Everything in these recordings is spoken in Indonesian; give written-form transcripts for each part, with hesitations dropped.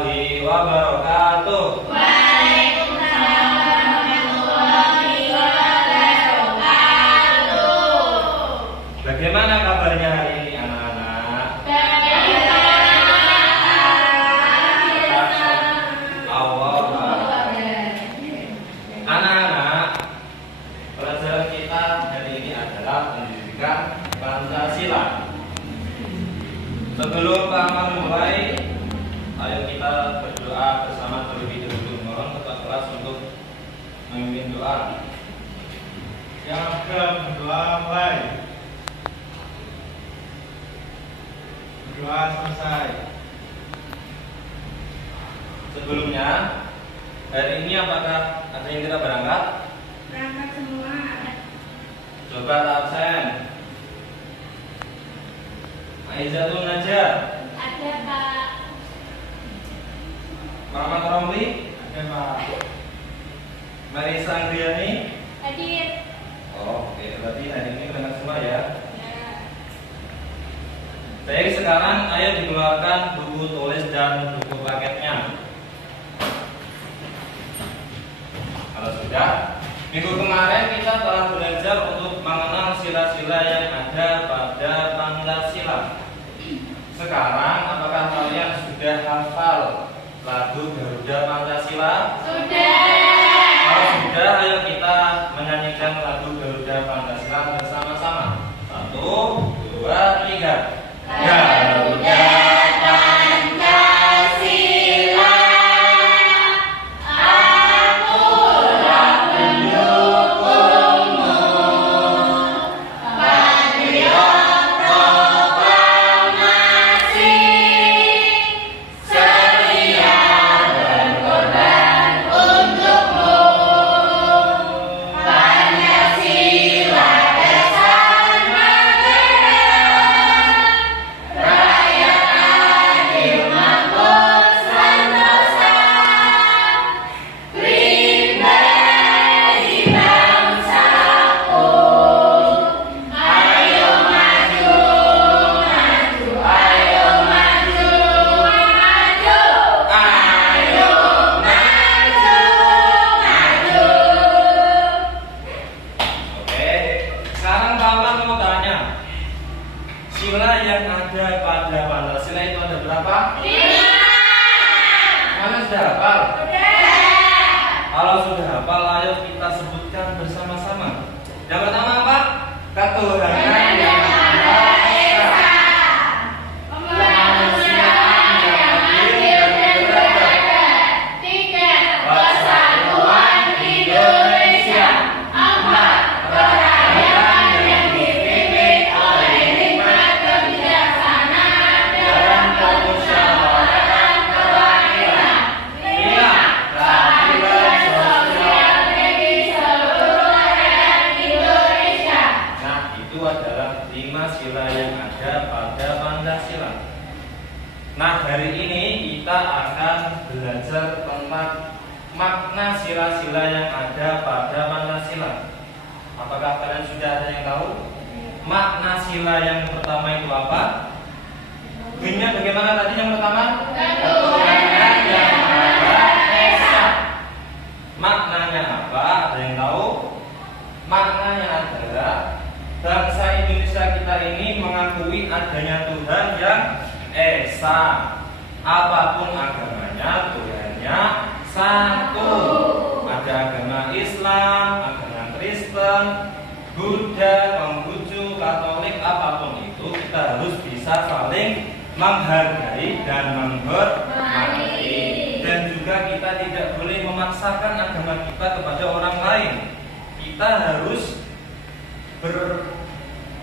warahmatullahi wabarakatuh. Waalaikumsalam warahmatullahi wabarakatuh. Bagaimana kabarnya hari ini anak-anak? Anak-anak, pelajaran kita hari ini adalah pendidikan Pancasila. Sebelum Pak mulai, ayo kita berdoa bersama terlebih dahulu. Mohon ketua kelas untuk memimpin doa. Yang berdoa mulai. Berdoa selesai. Sebelumnya, hari ini apakah ada yang tidak berangkat? Berangkat semua. Coba absen. Aizatul Najjar, Ada Pak. Muhammad Romli, Ada Pak. Marisa Angriani. Hadir. Oh, oke, berarti hari ini berangkat semua ya. Ya. Baik, sekarang ayo dikeluarkan buku tulis dan buku paketnya. Kalau sudah, minggu kemarin kita telah belajar untuk mengenal sila-sila yang ada pada Pancasila. Sekarang, apakah kalian sudah hafal lagu Garuda Pancasila? Sudah. Kalau sudah, ayo kita menyanyikan lagu Garuda Pancasila bersama-sama. 1, 2, 3. Garuda Pancasila, akulah pendukungmu. Patriot proklamasi, setia berkorban untukmu. Pancasila dasar negara, rakyat adil makmur sentosa, pribadi bangsaku. Ayo maju, maju, ayo maju, maju, ayo maju, maju. Oke, sekarang Paman mau tanya, sila yang ada pada Pancasila itu ada berapa? 5. Mana sudah hafal? Sudah. Kalau sudah hafal, ayo kita sebutkan bersama-sama. Yang pertama apa? Ketuhanan yang Maha Esa. Kemanusiaan yang adil dan beradab. 3. Persatuan Indonesia. 4. Peradaban yang dipimpin oleh hikmat kebijaksanaan dalam kemusyawaratan perwakilan. 5. Keadilan sosial bagi seluruh rakyat Indonesia. Nah, itu adalah 5 sila yang ada pada Pancasila. Nah, hari ini kita akan belajar tentang makna sila-sila yang ada pada Pancasila. Apakah kalian sudah ada yang tahu? Makna sila yang pertama itu apa? Bunyinya bagaimana tadi yang pertama? Ketuhanan yang Maha Esa. Maknanya apa? Ada yang tahu? Maknanya adalah bangsa Indonesia kita ini mengakui adanya Tuhan yang Esa. Apapun agamanya, Tuhannya satu. Ada agama Islam, agama Kristen, Buddha, Konghucu, Katolik, apapun itu kita harus bisa saling menghargai dan menghormati. Dan juga kita tidak boleh memaksakan agama kita kepada orang lain. Kita harus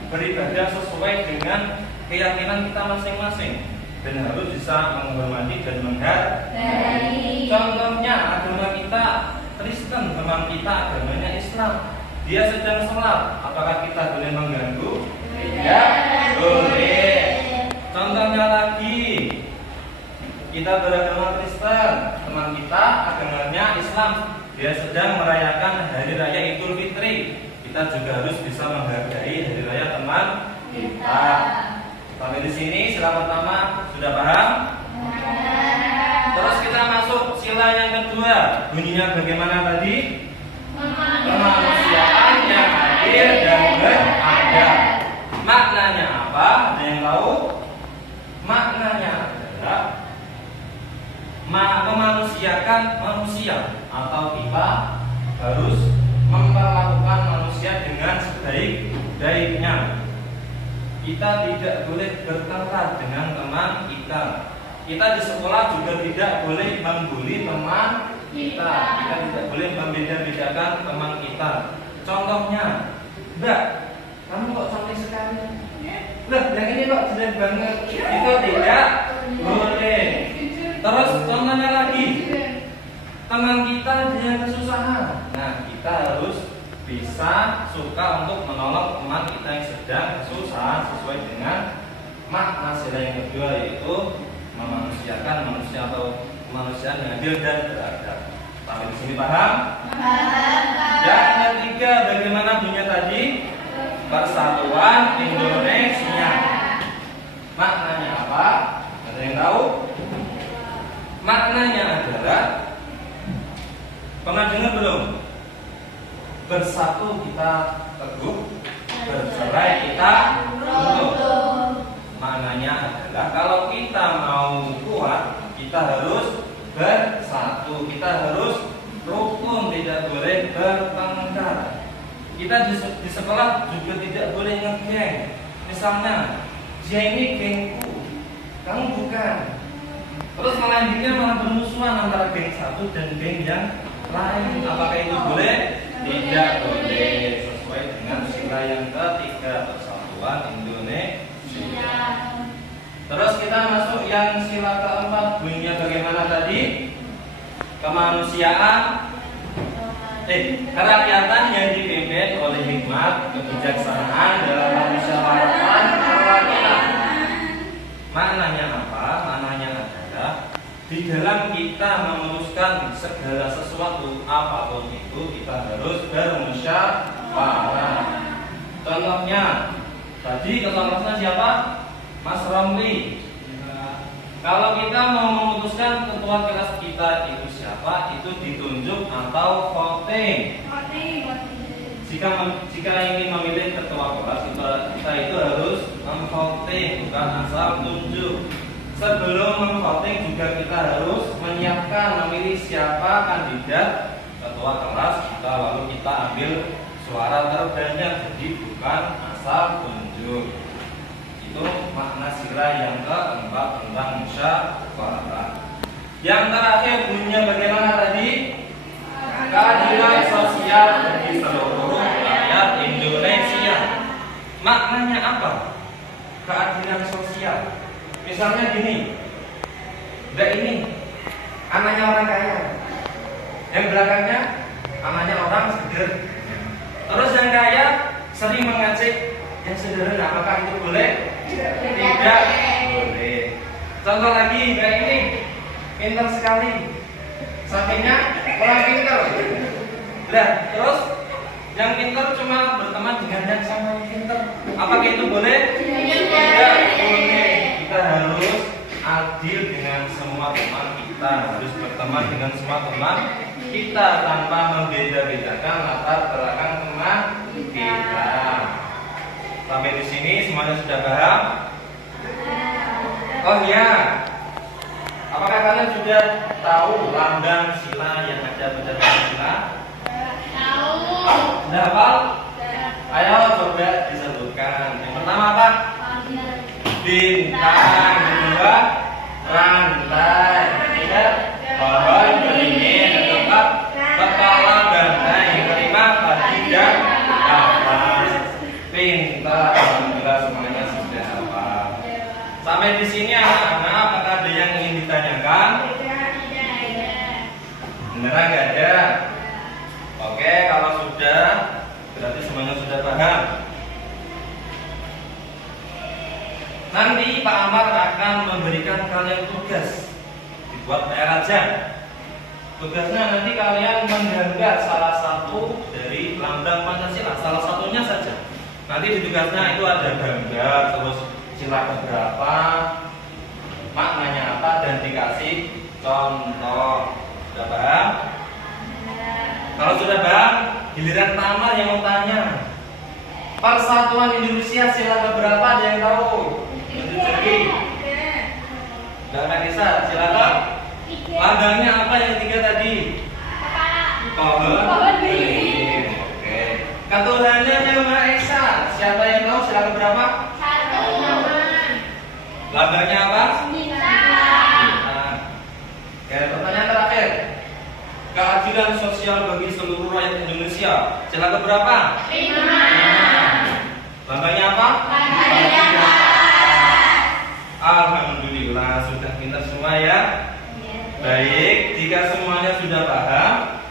beribadah sesuai dengan keyakinan kita masing-masing dan harus bisa menghormati dan menghargai. Contohnya agama kita Kristen, teman kita agamanya Islam. Dia sedang sholat, apakah kita boleh mengganggu? Tidak boleh. Contohnya lagi, kita beragama Kristen, teman kita agamanya Islam. Dia sedang merayakan hari raya Idul Fitri. Kita juga harus bisa menghargai hari raya teman kita. Sampai di sini sila pertama sudah paham? Terus bunyinya bagaimana tadi? Kemanusiaan yang adil dan beradab. Maknanya apa? Ada yang tahu? Maknanya adalah memanusiakan manusia, atau kita harus memperlakukan manusia dengan sebaik-baiknya. Kita tidak boleh bertengkar dengan teman kita. Kita di sekolah juga tidak boleh membuli teman kita. Kita tidak boleh membeda-bedakan teman kita. Contohnya, Mbak, kamu kok cantik sekali? Loh, yang ini kok jelek banget. Itu tidak boleh. Terus contohnya lagi, teman kita dengan kesusahan. Nah, kita harus bisa suka untuk menolong teman kita yang sedang kesusahan sesuai dengan makna sila yang kedua, yaitu memanusiakan manusia atau kemanusiaan yang adil dan beradab. Sampai di sini paham? Yang ketiga, bagaimana bunyinya tadi? Persatuan Indonesia. Maknanya apa? Ada yang tahu? Maknanya adalah, pernah dengar belum? Bersatu kita teguh, bercerai kita runtuh. Maknanya adalah kalau kita mau kuat, kita harus bersatu, kita harus rukun, tidak boleh bertengkar. Kita di sekolah juga tidak boleh ngegeng. Misalnya, dia ini gengku, kamu bukan. Terus melanjutnya malah bermusuhan antara geng satu dan geng yang lain. Apakah itu boleh? Tidak boleh. Sesuai dengan sila yang ketiga, Persatuan Indonesia. Terus kita masuk yang sila keempat, bunyinya bagaimana tadi? Kemanusiaan, kerakyatan yang dipimpin oleh hikmat, kebijaksanaan dalam permusyawaratan rakyat. Maknanya apa? Maknanya adalah di dalam kita memutuskan segala sesuatu apapun itu, kita harus bermusyawarah. Contohnya, tadi ketua siapa? Mas Romli. Kalau kita mau memutuskan ketua kelas kita itu siapa, itu ditunjuk atau voting. Jika ingin memilih ketua kelas, kita itu harus memvoting, bukan asal tunjuk. Sebelum memvoting juga kita harus menyiapkan, memilih siapa kandidat ketua kelas kita, lalu kita ambil suara terbanyak. Jadi bukan asal tunjuk. Itu makna sila yang keempat tentang musyawarah. Yang terakhir bunyinya bagaimana tadi? Keadilan sosial bagi seluruh rakyat Indonesia. Maknanya apa? Keadilan sosial. Misalnya gini, Mbak ini anaknya orang kaya, yang belakangnya anaknya orang sederhana. Terus yang kaya sering mengajak yang sederhana. Apakah itu boleh? Tidak boleh. Contoh lagi, Mbak ini pintar sekali, sampingnya orang pintar. Nah, terus yang pintar cuma berteman dengan yang sama yang pintar. Apakah itu boleh? Tidak boleh. Kita harus adil dengan semua teman kita, harus berteman dengan semua teman kita tanpa membeda-bedakan latar belakang teman kita. Sampai di sini semuanya sudah paham? Oh ya, apakah kalian sudah tahu lambang sila yang ada pada sila? Tahu. Sudah hafal? Ayo coba disebutkan. Yang pertama apa? Bintang. Yang kedua, rantai. Ketiga, pohon beringin. Yang keempat, kepala banteng. Yang kelima, padi dan kapas. Pintar. Alhamdulillah semuanya sudah hafal. Sampai di sini anak-anak, apakah ada yang ingin ditanyakan? Beneran nggak ada? Oke, kalau sudah berarti semuanya sudah paham. Nanti Pak Amar akan memberikan kalian tugas, dibuat PR aja. Tugasnya nanti kalian menggambar salah satu dari lambang Pancasila, salah satunya saja. Nanti di tugasnya itu ada gambar, terus sila berapa, maknanya apa, dan dikasih contoh. Sudah paham? Kalau sudah paham, giliran Pak Amar yang mau tanya. Persatuan Indonesia sila keberapa, ada yang tahu? Mbak Nagisa, silakan. Lambangnya apa yang ketiga tadi? Pohon. Oke. Ketuhanannya yang Maha Esa. Siapa yang tahu sila keberapa? Lambangnya apa? Nah, oke, pertanyaan terakhir. Keadilan sosial bagi seluruh rakyat Indonesia. Sila keberapa? 5. Lambangnya apa? Alhamdulillah sudah pintar semua ya. Baik, jika semuanya sudah paham,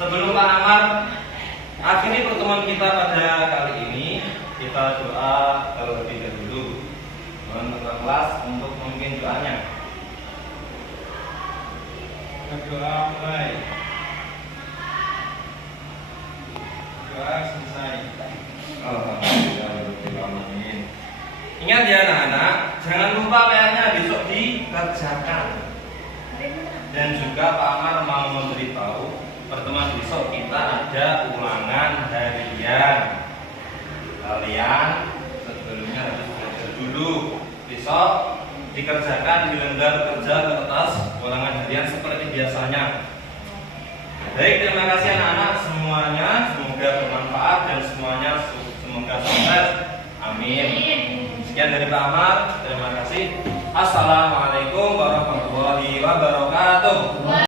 sebelum Pak Amar akhiri pertemuan kita pada kali ini, kita doa terlebih dahulu. Mohon ketua kelas untuk memimpin doanya. Doa mulai. Doa selesai. Alhamdulillah. Ingat ya anak-anak, jangan lupa PR-nya besok dikerjakan. Dan juga Pak Amar mau memberitahu pertemuan besok kita ada ulangan harian. Kalian sebelumnya harus belajar dulu. Besok dikerjakan di lembar kerja kertas ulangan harian seperti biasanya. Baik, terima kasih anak-anak semuanya. Semoga bermanfaat dan semuanya semoga sukses. Amin. Sekian dari Pak Amar. Terima kasih. Assalamualaikum warahmatullahi wabarakatuh.